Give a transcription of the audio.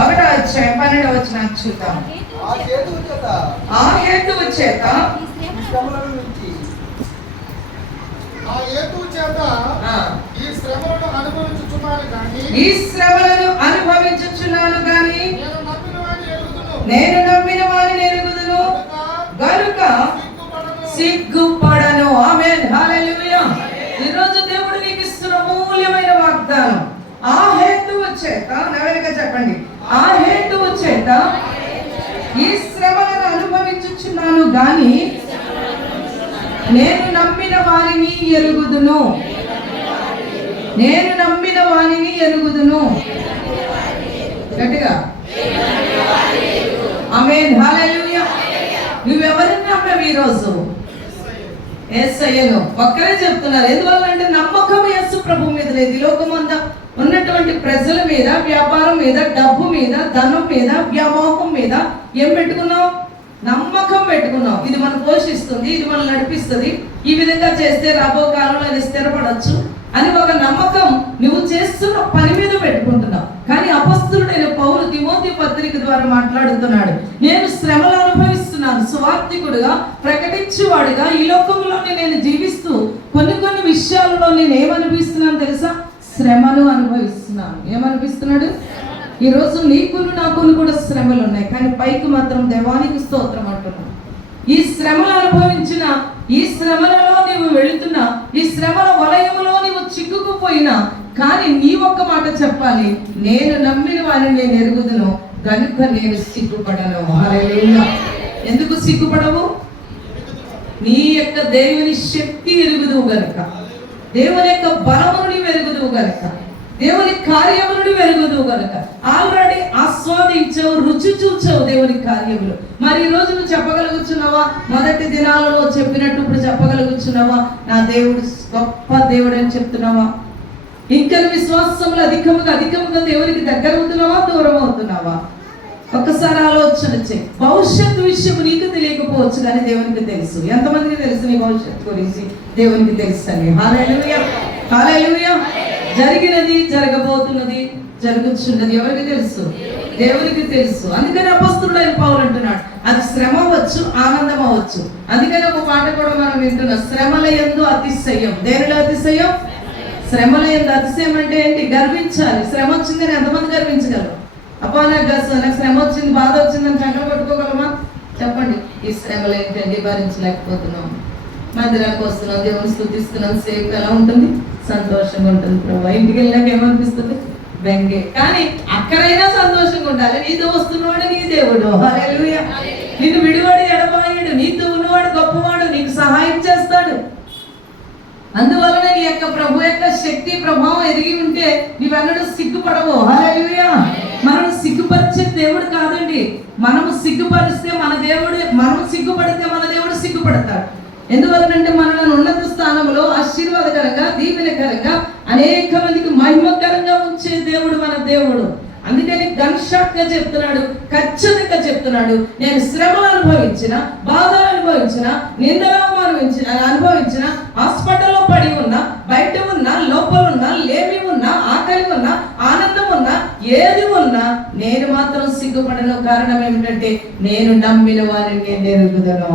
ఒకటో వచ్చాయి పన్నెండవ వచ్చిన చూద్దాం. ఆ హేతువు చేత ఆ హేతువు చేత ఈ ఈ శ్రమలను అనుభవించుచున్నాను కానీ ఈ శ్రమలను అనుభవించుచున్నాను గాని నేను నమ్మిన వారిని ఎరుగుదును. గనుక సిగ్గుపడను. ఆమేన్. హల్లెలూయా. ఈరోజు దేవుడు నీకు ఇస్తున్న మూల్యమైన వాగ్దానం. ఆ హేతువు చేత నవెనక చెప్పండి. ఆ హేతువు చేత ఈ శ్రమలను అనుభవించుచున్నాను గాని నేను నమ్మిన వారిని ఎరుగుదును. నేను నమ్మిన వారిని ఎరుగుదును. గట్టిగా. ఆమేన్. హల్లెలూయా. నువ్వెవరిని నమ్మావు ఈరోజు? ఏసయ్యను. ఒక్కరే చెప్తున్నారు. ఎందువల్ల అంటే నమ్మకం యేసు ప్రభు మీద లేదు. ఈ లోకమంతా ఉన్నటువంటి ప్రజల మీద వ్యాపారం మీద డబ్బు మీద ధనం మీద వ్యామోహం మీద ఏం పెట్టుకున్నావు? నమ్మకం పెట్టుకున్నావు. ఇది మనం పోషిస్తుంది ఇది మనం నడిపిస్తుంది. ఈ విధంగా చేస్తే రాబో కాలంలో అది స్థిరపడచ్చు అని ఒక నమ్మకం నువ్వు చేస్తున్న పని మీద పెట్టుకుంటున్నావు. కానీ అపస్తుడైన పౌరు తిమోతి పత్రిక ద్వారా మాట్లాడుతున్నాడు. నేను శ్రమలు అనుభవిస్తున్నాను. స్వార్థికుడుగా ప్రకటించేవాడుగా ఈ లోకంలోనే నేను జీవిస్తూ కొన్ని కొన్ని విషయాలలో నేను ఏమనిపిస్తున్నాను తెలుసా? శ్రమను అనుభవిస్తున్నాను. ఏమనిపిస్తున్నాడు? ఈరోజు నీకులు నాకులు కూడా శ్రమలు ఉన్నాయి కానీ పైకి మాత్రం దేవానికి స్తోత్రం అంటున్నాను ఈ శ్రమలు అనుభవించిన ఈ శ్రమలలో నీవు వెళుతున్నా ఈ శ్రమల వలయంలో నీవు చిక్కుకుపోయినా కానీ నీ ఒక్క మాట చెప్పాలి. నేను నమ్మిన వారిని నేను ఎరుగుదును. గనుక నేను సిగ్గుపడను. ఎందుకు సిగ్గుపడవు? నీ యొక్క దేవుని శక్తి ఎరుగుదువు గనుక. దేవుని యొక్క బలమును గనుక దేవుని కార్యములను నువ్వు ఎరుగుదువు ఆల్రెడీ ఆస్వాదించావు రుచి చూచావు దేవుని కార్యములు. మరి ఈ రోజు నువ్వు చెప్పగలుగుతున్నావా మొదటి దినాలలో చెప్పినట్టు ఇప్పుడు చెప్పగలుగుతున్నావా నా దేవుడు గొప్ప దేవుడు అని చెప్తున్నావా? ఇంకా విశ్వాసంలో అధికముగా అధికముగా దేవునికి దగ్గర అవుతున్నావా దూరం అవుతున్నావా ఒక్కసారి ఆలోచన చేయి భవిష్యత్తు విషయం నీకు తెలియకపోవచ్చు కానీ దేవునికి తెలుసు. ఎంతమందికి తెలుసు నీ భవిష్యత్తు గురించి? దేవునికి తెలుసు అని హాలేలుయా హాలేలుయా జరిగినది జరగబోతున్నది జరుగుతున్నది ఎవరికి తెలుసు? దేవునికి తెలుసు. అందుకని అపస్తుడైన పౌలు అంటున్నాడు అది శ్రమ అవ్వచ్చు ఆనందం అవ్వచ్చు. అందుకని ఒక పాట కూడా మనం వింటున్నాం శ్రమల ఎందు అతిశయం. దేనిలో అతిశయం? శ్రమల ఎందు అతిశయం అంటే ఏంటి? గర్వించాలి. శ్రమ వచ్చిందని ఎంతమంది గర్వించగలరు? అబ్బా నాకు నాకు శ్రమ వచ్చింది బాధ వచ్చిందని చక్కలు పట్టుకోగలమా? చెప్పండి ఈ శ్రమలు ఏంటండి? భరించలేకపోతున్నాం. మందిరానికి వస్తున్నాం దేవుని స్థుతిస్తున్నాం సేపు ఎలా ఉంటుంది? సంతోషంగా ఉంటుంది ప్రభు. ఇంటికి వెళ్ళాక ఏమనిపిస్తుంది? బెంగే. కానీ అక్కడైనా సంతోషంగా ఉండాలి. నీతో వస్తున్నవాడు నీ దేవుడు. నిన్ను విడివాడు ఎడబాయుడు. నీతో ఉన్నవాడు గొప్పవాడు. నీకు సహాయం చేస్తాడు. అందువలన నీ యొక్క ప్రభు యొక్క శక్తి ప్రభావం ఎదిగి ఉంటే నీవెన్నడూ సిగ్గుపడవు. హల్లెలూయా. మనం సిగ్గుపరిచే దేవుడు కాదండి. మనము సిగ్గుపరిస్తే మన దేవుడు మనం సిగ్గుపడితే మన దేవుడు సిగ్గుపడతాడు. ఎందువలనంటే మనల్ని ఉన్నత స్థానంలో ఆశీర్వాదకరంగా దీవెనకరంగా అనేక మందికి మహిమకరంగా ఉంచే దేవుడు మన దేవుడు. అందుకని గన్ షాట్గా చెప్తున్నాడు ఖచ్చితంగా చెప్తున్నాడు. నేను శ్రమ అనుభవించిన బాధ అనుభవించిన నిందలు అనుభవించిన అనుభవించిన హాస్పిటల్లో పడి ఉన్నా బయట ఉన్నా లోపల ఉన్నా లేమి ఉన్నా ఆకలి ఉన్నా ఆనందం ఉన్నా ఏది ఉన్నా నేను మాత్రం సిగ్గుపడను. కారణం ఏమిటంటే నేను నమ్మిన వారిని నేను ఎరుగుదను.